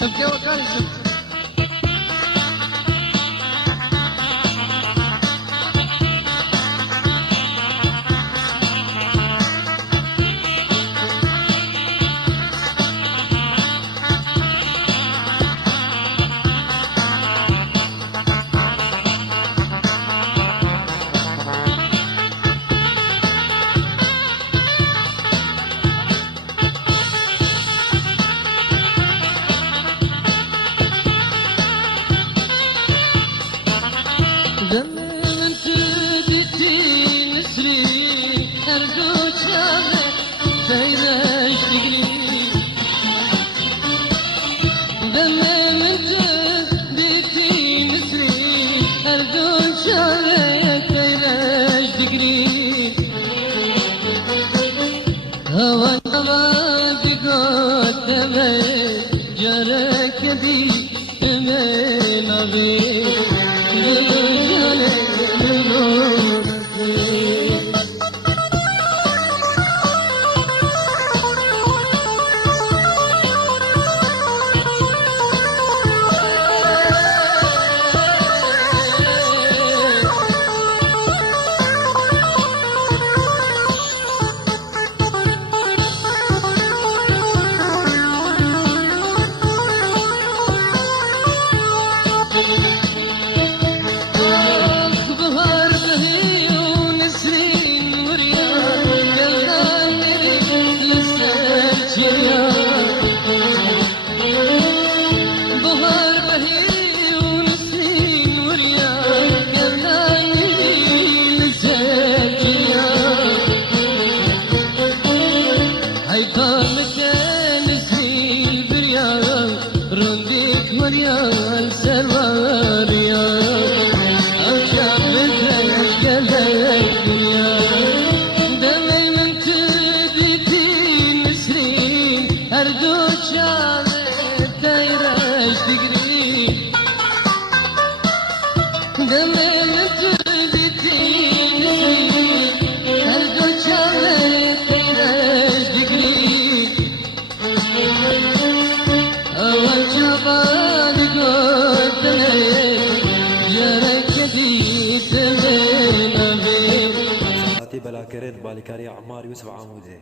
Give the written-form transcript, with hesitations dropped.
شبكة وكالي شبكة دمن تدتي نسري أرجو شامك تيرش تقري دمن تدتي نسري أرجو شامك تيرش تقري هوا ما بقول دمي جرك دي من أغير مريال سروار يا أرجع بدك قلبك يا دمي من تبتي نسرين أردو شامل دايرش تقري دمي من تبتي نسرين أردو شامل دايرش تقري أول شباب بلا كريت بالكاري عمار يوسف عمودي.